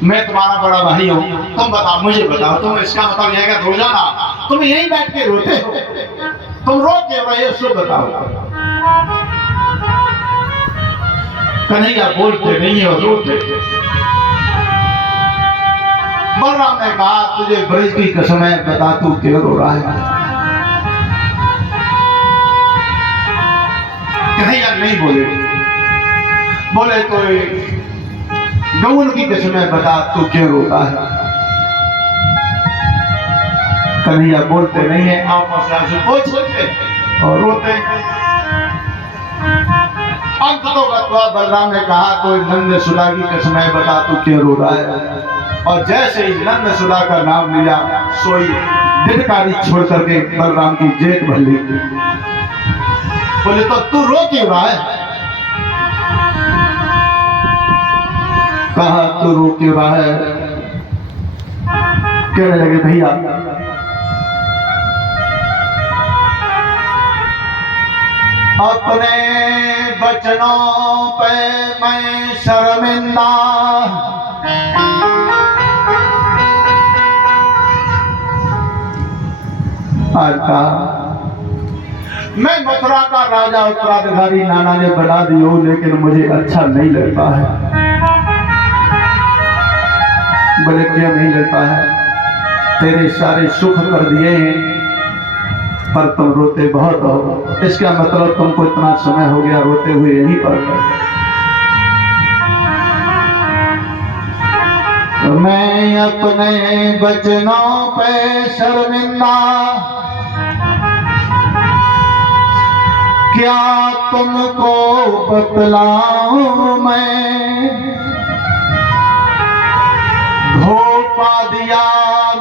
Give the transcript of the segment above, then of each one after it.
मैं तुम्हारा बड़ा भाई हूँ, तुम बताओ, मुझे बताओ, तुम इसका मतलब यह है रोजाना तुम यही बैठ के रोते हो, तुम रो क्यों रहे हो, सो बताओ। कन्हैया बोलते नहीं हो, रोते। बलराम ने कहा तुझे ब्रज की कसम है, बता तू क्यों रो रहा है। कन्हैया नहीं बोले, बोले तो गौन की कसम है, बता तू क्यों रोता है। कन्हैया बोलते नहीं है, आंखों से आंसू पोंछते और रोते। अंत तो बलराम ने कहा तो नंद सुधा की कसम है, बता तू क्यों रो रहा है। और जैसे ही नंद सुधा का नाम लिया, सोई दिनकारी छोड़ करके बलराम की जेठ भर ली। बोले तो तू रो क्यों रहा है। कहा तू रो क्यों रहा है। कहने लगे भैया अपने बचनों पे मैं शर्मिंदा, आज का मैं मथुरा का राजा उत्तराधिकारी नाना ने बना दियो, लेकिन मुझे अच्छा नहीं लगता है। बोले क्यों नहीं लगता है। तेरे सारे सुख कर दिए हैं पर तुम रोते बहुत हो, इसका मतलब तुमको इतना समय हो गया रोते हुए यहीं पर। मैं अपने बचनों पे शर्मिंदा, क्या तुमको बतलाऊं मैं। धोखा दिया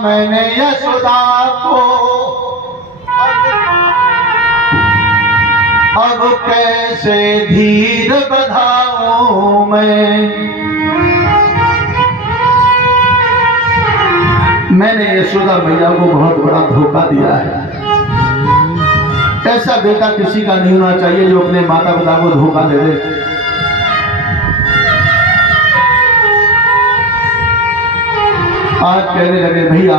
मैंने यशोदा को, अब कैसे धीर बधाऊं मैंने यशोदा मैया को बहुत बड़ा धोखा दिया है। ऐसा बेटा किसी का नहीं होना चाहिए जो अपने माता पिता को धोखा दे दे। आज कहने लगे भैया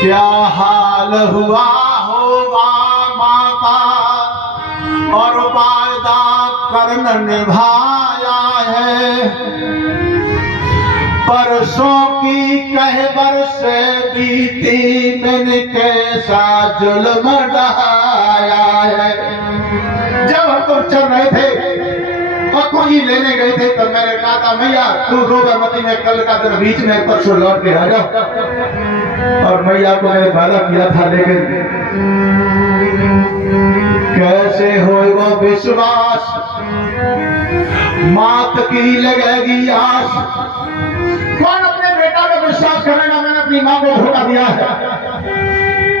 क्या हाल हुआ होगा माँ का, और वायदा कर्ण निभाया है। परसों की कहबर से बीती मैंने कैसा जुल्म ढाया है। जब हम तो चल रहे थे और कोई लेने गए थे तब मैंने कहा था मैया तू रोगामती में कल का दिन बीच में परसों लौट के आ जाओ, और मैया को मैंने वादा किया था। लेकिन कैसे होगा विश्वास, मात की लगेगी आस। कौन अपने बेटा पे विश्वास करेगा, मैंने अपनी माँ को धोखा दिया है।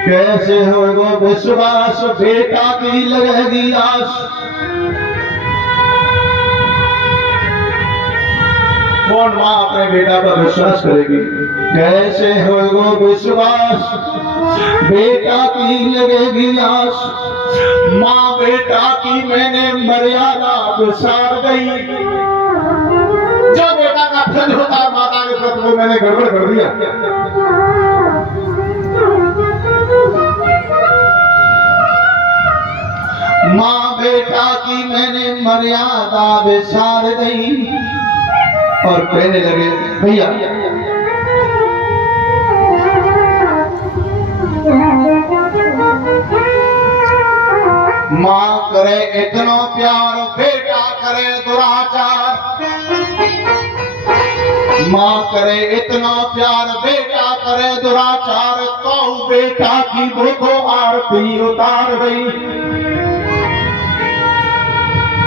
कैसे होगा विश्वास, बेटा की लगेगी आस। कौन माँ अपने बेटा पर विश्वास करेगी। कैसे होगा विश्वास, बेटा की लगेगी आस। माँ बेटा की मैंने मर्यादा विसार गई। जो बेटा का फर्ज होता है माता के प्रति वो मैंने गड़बड़ कर दिया। माँ बेटा की मैंने मर्यादा विसार गई। और कहने लगे भैया माँ करे इतना प्यार, बेटा करे दुराचार। माँ करे इतना प्यार, बेटा करे दुराचार। तो बेटा की वो तो आरती उतार गई।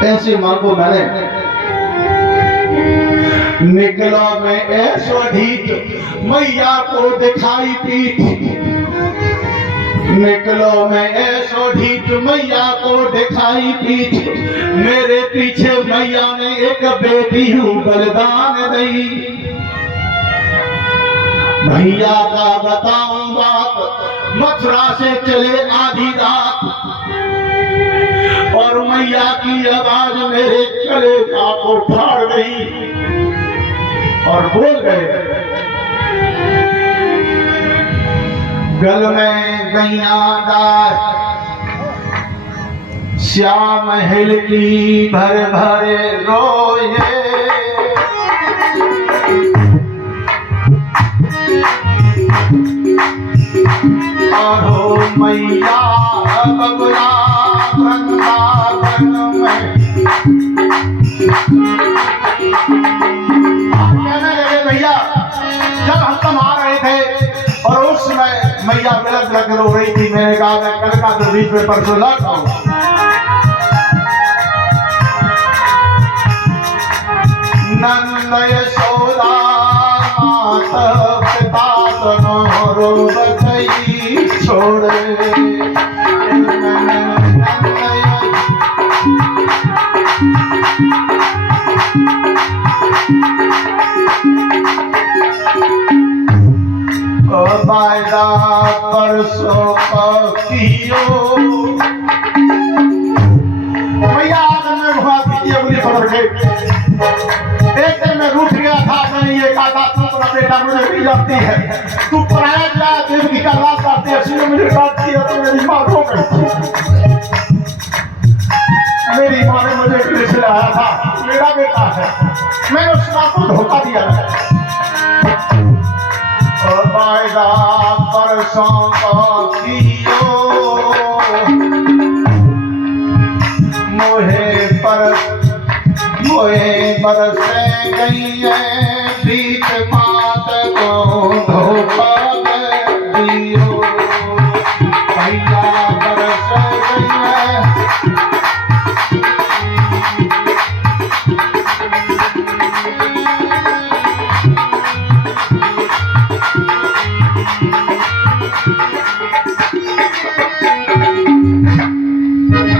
ऐसी माँ को मैंने निकला मैं ऐसो ढीठ, मैया को दिखाई पीठ। निकलो मैं ऐसो ढीठ, मैया को दिखाई पीठ। मेरे पीछे मैया ने एक बेटी हूँ बलिदान दी। भैया का बताऊं बात, मथुरा से चले आधी रात, और मैया की आवाज मेरे कलेजा को फाड़ गई। और बोल गए, गल में गैयादार श्याम हिल की भर भर रोए, और हो मैया बबुला वृंदावन में। कहने लगे भैया, जब हम तुम आ रहे थे और उस समय मैया बिलक बिलक रो रही थी, मैंने कहा मैं कल का तो बीच में परसों लौट आऊंगा। नंद यशोदा माता पिता दोनों रो बचई छोड़े, वायदा परसों कियो। भैया आदम में घुमा दीजिए मुझे पकड़ के। एक दिन मैं रूठ गया था, मैंने ये कहा था तू अपना बेटा मुझे नहीं जानती है, तू पराया जा देवकी का लाभ करती है, इसलिए मुझे बात किया तो मेरी माँ रो गई। मेरी माँ ने मुझे पुलिस लाया था, मेरा बेटा है, मैंने उस माँ को धोखा दिया है। वायदा परसों कियो, मोहे बरसे गई है, बीच मात को धोखा दियो। भैया बरसे गई है,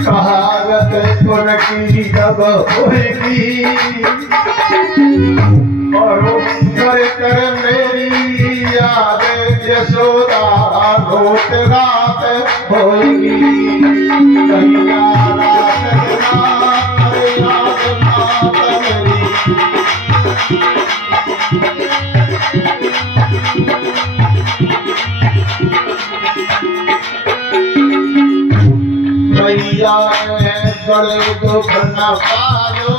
कहावत की कब होगी, और कर कर मेरी याद यशोदा रोट रात होगी। कहिया रात रात याद मात मेरी, मैया बड़े दुख न पालो,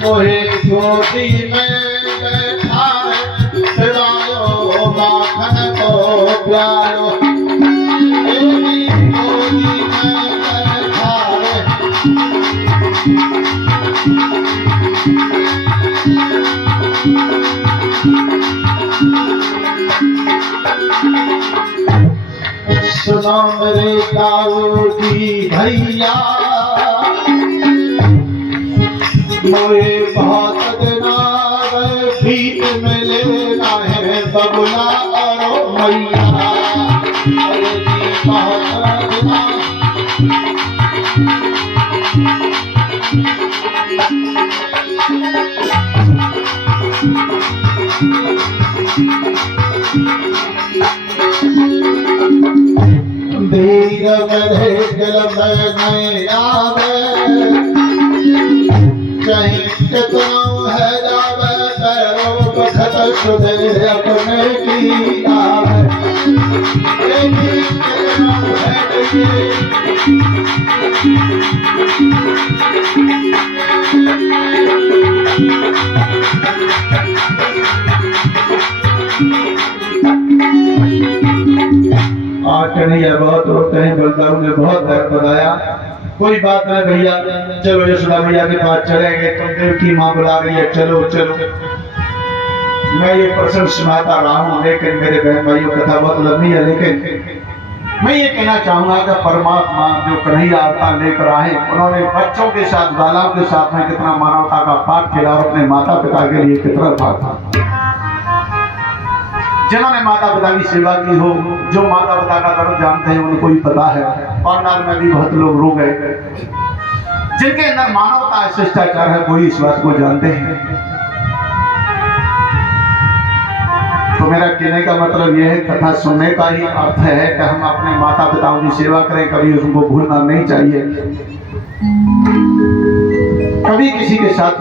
मोहे गोदी में बैठाए, फिरायो माखन को प्यारो, मेरी गोदी में बैठाए। सुनो मेरे दाऊदी भैया, मोए बहुत दिना भीख में लेना है बबुला और मैया, अरे जी बहुत दिना। धीर मेरे दिल में नहीं आवे, कहीं कितना है जावे, पैरों बखत सुधे अपने की आवे। कितना है आज कन्हैया बहुत रोते हैं, बलदारू ने बहुत दर्द बताया। कोई बात नहीं भैया, चलो यशोदा मैया के पास चलेंगे, तुम देवकी माँ बुला रही है, चलो चलो। मैं ये प्रसंग सुनाता रहा हूँ, लेकिन मेरे बहन भाइयों कथा बहुत लंबी है, लेकिन मैं ये कहना चाहूंगा कि परमात्मा जो कन्हैया अवतार लेकर आए, उन्होंने बच्चों के साथ, बालाओं के साथ में कितना मानवता का पाठ किया और अपने माता पिता के लिए कितना पाठ। जिन्होंने माता पिता की सेवा की हो, जो माता पिता का दर्द जानते हैं उनको ही पता है। पांडाल में भी बहुत लोग रो गए, जिनके अंदर मानवता है, शिष्टाचार है, वही इस बात को जानते हैं। तो मेरा कहने का मतलब यह है, कथा सुनने का ही अर्थ है कि हम अपने माता पिताओं की सेवा करें, कभी उनको भूलना नहीं चाहिए। कभी किसी के साथ